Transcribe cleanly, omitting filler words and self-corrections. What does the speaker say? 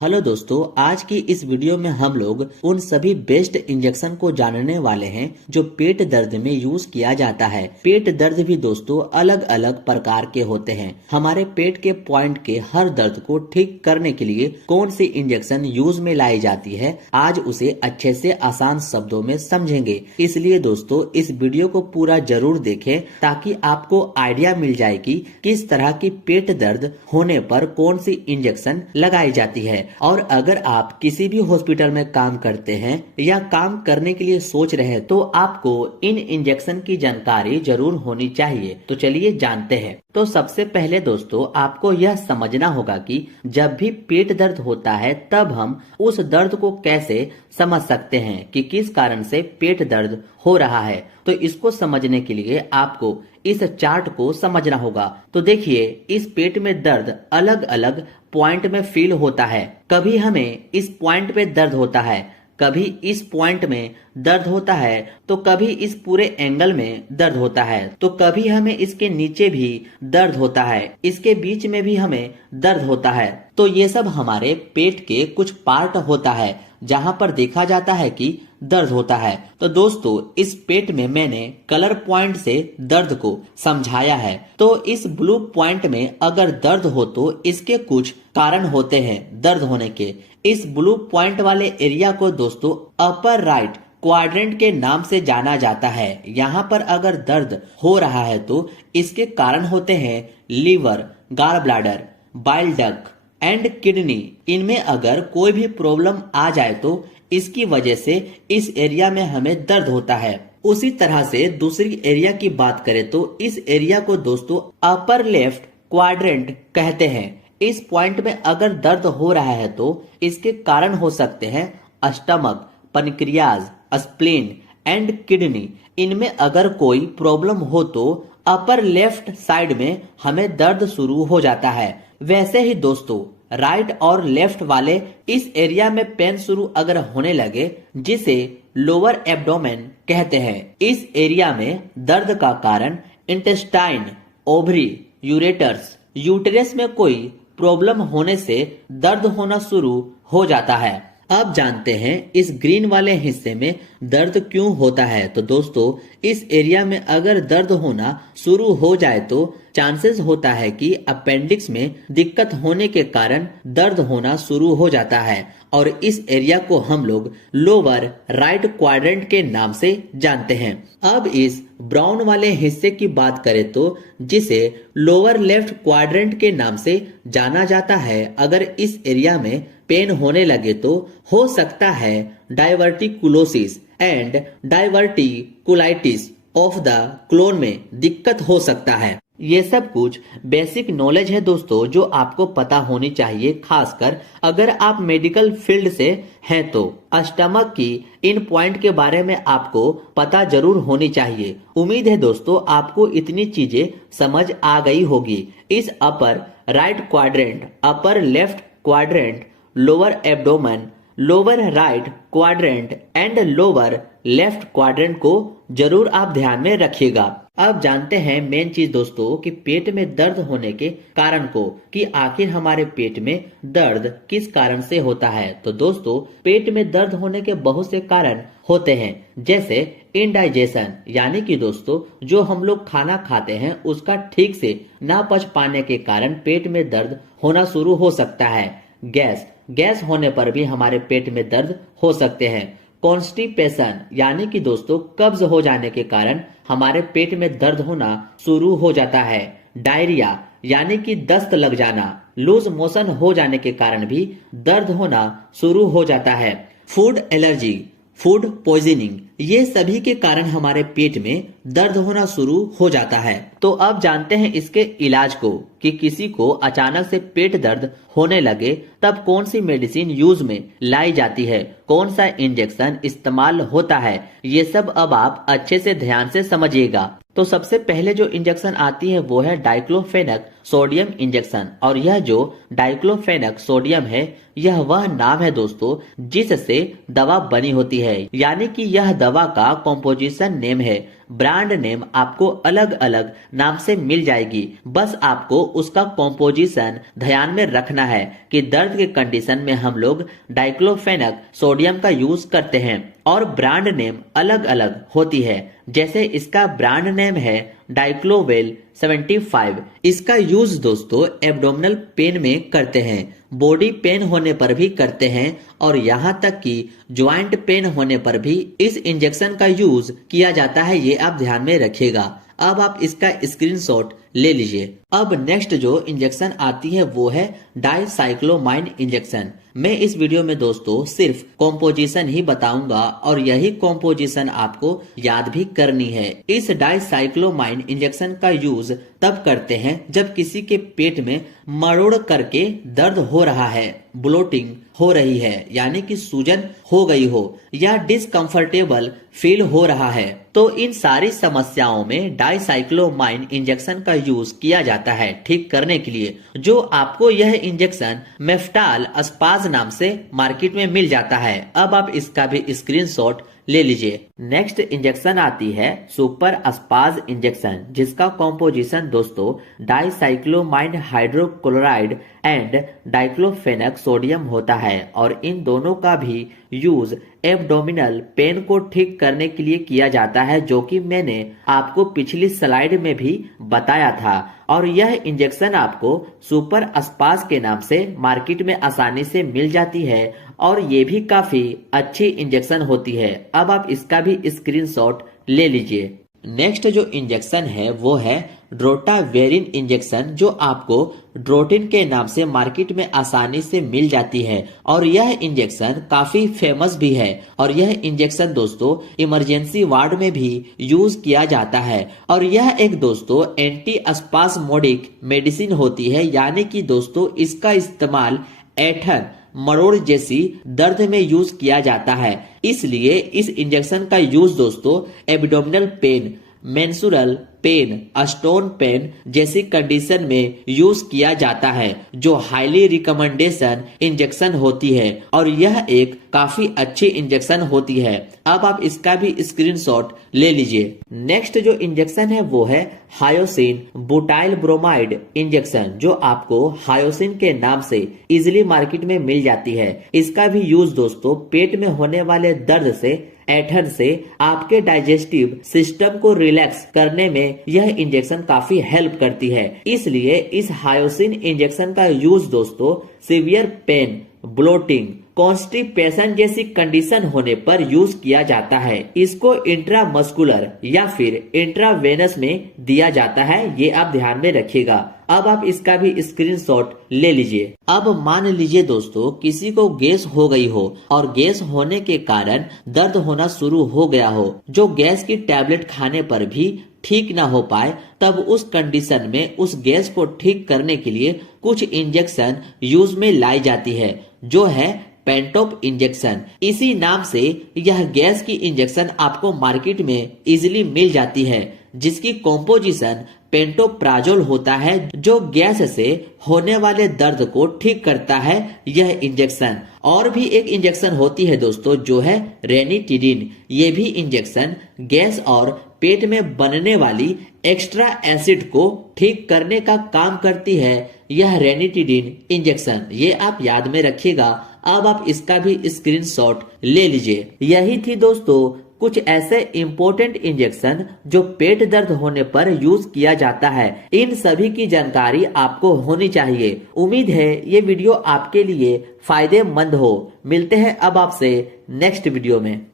Hello दोस्तों, आज की इस वीडियो में हम लोग उन सभी बेस्ट इंजेक्शन को जानने वाले हैं जो पेट दर्द में यूज किया जाता है। पेट दर्द भी दोस्तों अलग अलग प्रकार के होते हैं। हमारे पेट के पॉइंट के हर दर्द को ठीक करने के लिए कौन सी इंजेक्शन यूज में लाई जाती है, आज उसे अच्छे से आसान शब्दों में समझेंगे। इसलिए दोस्तों इस वीडियो को पूरा जरूर देखें ताकि आपको आइडिया मिल जाए कि किस तरह की पेट दर्द होने पर कौन सी इंजेक्शन लगाई जाती है। और अगर आप किसी भी हॉस्पिटल में काम करते हैं या काम करने के लिए सोच रहे हैं तो आपको इन इंजेक्शन की जानकारी जरूर होनी चाहिए। तो चलिए जानते हैं। तो सबसे पहले दोस्तों आपको यह समझना होगा कि जब भी पेट दर्द होता है तब हम उस दर्द को कैसे समझ सकते हैं कि किस कारण से पेट दर्द हो रहा है। तो इसको समझने के लिए आपको इस चार्ट को समझना होगा। तो देखिए, इस पेट में दर्द अलग अलग पॉइंट में फील होता है। कभी हमें इस पॉइंट पे दर्द होता है, कभी इस पॉइंट में दर्द होता है, तो कभी इस पूरे एंगल में दर्द होता है, तो कभी हमें इसके नीचे भी दर्द होता है, इसके बीच में भी हमें दर्द होता है। तो ये सब हमारे पेट के कुछ पार्ट होता है जहां पर देखा जाता है कि दर्द होता है। तो दोस्तों इस पेट में मैंने कलर पॉइंट से दर्द को समझाया है। तो इस ब्लू पॉइंट में अगर दर्द हो तो इसके कुछ कारण होते हैं दर्द होने के। इस ब्लू पॉइंट वाले एरिया को दोस्तों अपर राइट क्वाड्रेंट के नाम से जाना जाता है। यहाँ पर अगर दर्द हो रहा है तो इसके कारण होते हैं liver, gallbladder, bile duct and kidney. इनमें अगर कोई भी प्रॉब्लम आ जाए तो इसकी वजह से इस एरिया में हमें दर्द होता है। उसी तरह से दूसरी एरिया की बात करें तो इस एरिया को दोस्तों अपर लेफ्ट क्वाड्रेंट कहते हैं। इस पॉइंट में अगर दर्द हो रहा है तो इसके कारण हो सकते हैं स्टमक, पनक्रियाज, स्प्लीन एंड किडनी। इनमें अगर कोई प्रॉब्लम हो तो अपर लेफ्ट साइड में हमें दर्द शुरू हो जाता है। वैसे ही दोस्तों राइट और लेफ्ट वाले इस एरिया में पेन शुरू अगर होने लगे, जिसे लोअर एब्डोमेन कहते हैं। इस एरिया में दर्द का कारण इंटेस्टाइन, ओवरी, यूरेटर्स, यूटेरस में कोई प्रॉब्लम होने से दर्द होना शुरू हो जाता है। अब जानते हैं इस ग्रीन वाले हिस्से में दर्द क्यों होता है। तो दोस्तों इस एरिया में अगर दर्द होना शुरू हो जाए तो चांसेस होता है कि अपेंडिक्स में दिक्कत होने के कारण दर्द होना शुरू हो जाता है। और इस एरिया को हम लोग लोअर राइट क्वाड्रेंट के नाम से जानते हैं। अब इस ब्राउन वाले हिस्से की बात करें तो जिसे लोअर लेफ्ट क्वाड्रेंट के नाम से जाना जाता है, अगर इस एरिया में पेन होने लगे तो हो सकता है डाइवर्टिकुलोसिस and diverticulitis of the clone में दिक्कत हो सकता है। ये सब कुछ बेसिक नॉलेज है दोस्तों जो आपको पता होनी चाहिए, खासकर अगर आप मेडिकल फील्ड से हैं तो। स्टमक की इन पॉइंट के बारे में आपको पता जरूर होनी चाहिए। उम्मीद है दोस्तों आपको इतनी चीजें समझ आ गई होगी। इस upper right quadrant, upper left quadrant, lower abdomen, lower right quadrant and lower left quadrant को जरूर आप ध्यान में रखिएगा। अब जानते हैं मेन चीज दोस्तों कि पेट में दर्द होने के कारण को, कि आखिर हमारे पेट में दर्द किस कारण से होता है। तो दोस्तों पेट में दर्द होने के बहुत से कारण होते हैं, जैसे इनडाइजेशन, यानी कि दोस्तों जो हम लोग खाना खाते हैं उसका ठीक से ना पच पाने के कारण पेट में दर्द होना शुरू हो सकता है। गैस होने पर भी हमारे पेट में दर्द हो सकते हैं। कॉन्स्टिपेशन, यानी कि दोस्तों कब्ज हो जाने के कारण हमारे पेट में दर्द होना शुरू हो जाता है। डायरिया, यानी कि दस्त लग जाना, लूज मोशन हो जाने के कारण भी दर्द होना शुरू हो जाता है। फूड एलर्जी, फूड पॉइजनिंग, ये सभी के कारण हमारे पेट में दर्द होना शुरू हो जाता है। तो अब जानते हैं इसके इलाज को, कि किसी को अचानक से पेट दर्द होने लगे तब कौन सी मेडिसिन यूज में लाई जाती है, कौन सा इंजेक्शन इस्तेमाल होता है। ये सब अब आप अच्छे से ध्यान से समझिएगा। तो सबसे पहले जो इंजेक्शन आती है वो है डाइक्लोफेनक सोडियम इंजेक्शन। और यह जो डाइक्लोफेनक सोडियम है यह वह नाम है दोस्तों जिससे दवा बनी होती है, यानी कि यह दवा का कॉम्पोजिशन नेम है। ब्रांड नेम आपको अलग अलग नाम से मिल जाएगी, बस आपको उसका कॉम्पोजिशन ध्यान में रखना है कि दर्द के कंडीशन में हम लोग डाइक्लोफेनक सोडियम का यूज करते हैं और ब्रांड नेम अलग अलग होती है। जैसे इसका ब्रांड नेम है डाइक्लोवेल 75। इसका यूज दोस्तों एब्डोमिनल पेन में करते हैं, बॉडी पेन होने पर भी करते हैं और यहाँ तक कि ज्वाइंट पेन होने पर भी इस इंजेक्शन का यूज किया जाता है, ये आप ध्यान में रखिएगा। अब आप इसका स्क्रीनशॉट ले लीजिए। अब नेक्स्ट जो इंजेक्शन आती है वो है डाइसाइक्लोमाइन इंजेक्शन। मैं इस वीडियो में दोस्तों सिर्फ कॉम्पोजिशन ही बताऊंगा और यही कॉम्पोजिशन आपको याद भी करनी है। इस डाइसाइक्लोमाइन इंजेक्शन का यूज तब करते हैं जब किसी के पेट में मरोड़ करके दर्द हो रहा है, ब्लोटिंग हो रही है यानी कि सूजन हो गई हो या डिसकंफर्टेबल फील हो रहा है, तो इन सारी समस्याओं में डाइसाइक्लोमाइन इंजेक्शन का यूज किया जाता है ठीक करने के लिए। जो आपको यह इंजेक्शन मेफ्टाल अस्पाज नाम से मार्केट में मिल जाता है। अब आप इसका भी स्क्रीनशॉट ले लीजिए। नेक्स्ट इंजेक्शन आती है सुपर अस्पाज इंजेक्शन, जिसका कॉम्पोजिशन दोस्तों dicyclomine hydrochloride and diclofenac sodium होता है और इन दोनों का भी यूज एब्डोमिनल पेन को ठीक करने के लिए किया जाता है, जो कि मैंने आपको पिछली स्लाइड में भी बताया था। और यह इंजेक्शन आपको सुपर अस्पाज के नाम से मार्केट में आसानी से मिल जाती है और ये भी काफी अच्छी इंजेक्शन होती है। अब आप इसका भी स्क्रीनशॉट ले लीजिए। नेक्स्ट जो इंजेक्शन है वो है ड्रोटावेरिन इंजेक्शन, जो आपको ड्रोटिन के नाम से मार्केट में आसानी से मिल जाती है और यह इंजेक्शन काफी फेमस भी है। और यह इंजेक्शन दोस्तों इमरजेंसी वार्ड में भी यूज किया जाता है और यह एक दोस्तों एंटी स्पास्मोडिक मेडिसिन होती है, यानी कि दोस्तों इसका इस्तेमाल ऐंठन मरोड़ जैसी दर्द में यूज किया जाता है। इसलिए इस इंजेक्शन का यूज दोस्तों abdominal pain, menstrual pain, stone pain जैसी कंडीशन में यूज किया जाता है, जो हाईली रिकमेंडेशन इंजेक्शन होती है और यह एक काफी अच्छी इंजेक्शन होती है। अब आप इसका भी स्क्रीनशॉट ले लीजिए। नेक्स्ट जो इंजेक्शन है वो है हायोसिन बुटाइल ब्रोमाइड इंजेक्शन, जो आपको हायोसिन के नाम से इजिली मार्केट में मिल जाती है। इसका भी यूज दोस्तों पेट में होने वाले दर्द से, ऐंठन से आपके डाइजेस्टिव सिस्टम को रिलैक्स करने में यह इंजेक्शन काफी हेल्प करती है। इसलिए इस हायोसिन इंजेक्शन का यूज दोस्तों सीवियर पेन, ब्लोटिंग, कॉन्स्टिपेशन जैसी कंडीशन होने पर यूज किया जाता है। इसको इंट्रामस्कुलर या फिर इंट्रावेनस में दिया जाता है, ये आप ध्यान में रखिएगा। अब आप इसका भी स्क्रीनशॉट ले लीजिए। अब मान लीजिए दोस्तों किसी को गैस हो गई हो और गैस होने के कारण दर्द होना शुरू हो गया हो, जो गैस की टैबलेट खाने पर भी ठीक ना हो पाए, तब उस कंडीशन में उस गैस को ठीक करने के लिए कुछ इंजेक्शन यूज में लाई जाती है, जो है पेंटोप इंजेक्शन। इसी नाम से यह गैस की इंजेक्शन आपको मार्केट में इजीली मिल जाती है, जिसकी कॉम्पोजिशन पेंटोप्राजोल होता है, जो गैस से होने वाले दर्द को ठीक करता है यह इंजेक्शन। और भी एक इंजेक्शन होती है दोस्तों जो है रेनिटिडिन। ये भी इंजेक्शन गैस और पेट में बनने वाली एक्स्ट्रा एसिड को ठीक करने का काम करती है यह रेनिटिडिन इंजेक्शन, ये आप याद में रखिएगा। अब आप इसका भी स्क्रीनशॉट ले लीजिए। यही थी दोस्तों कुछ ऐसे इम्पोर्टेंट इंजेक्शन जो पेट दर्द होने पर यूज किया जाता है। इन सभी की जानकारी आपको होनी चाहिए। उम्मीद है ये वीडियो आपके लिए फायदेमंद हो। मिलते हैं अब आपसे नेक्स्ट वीडियो में।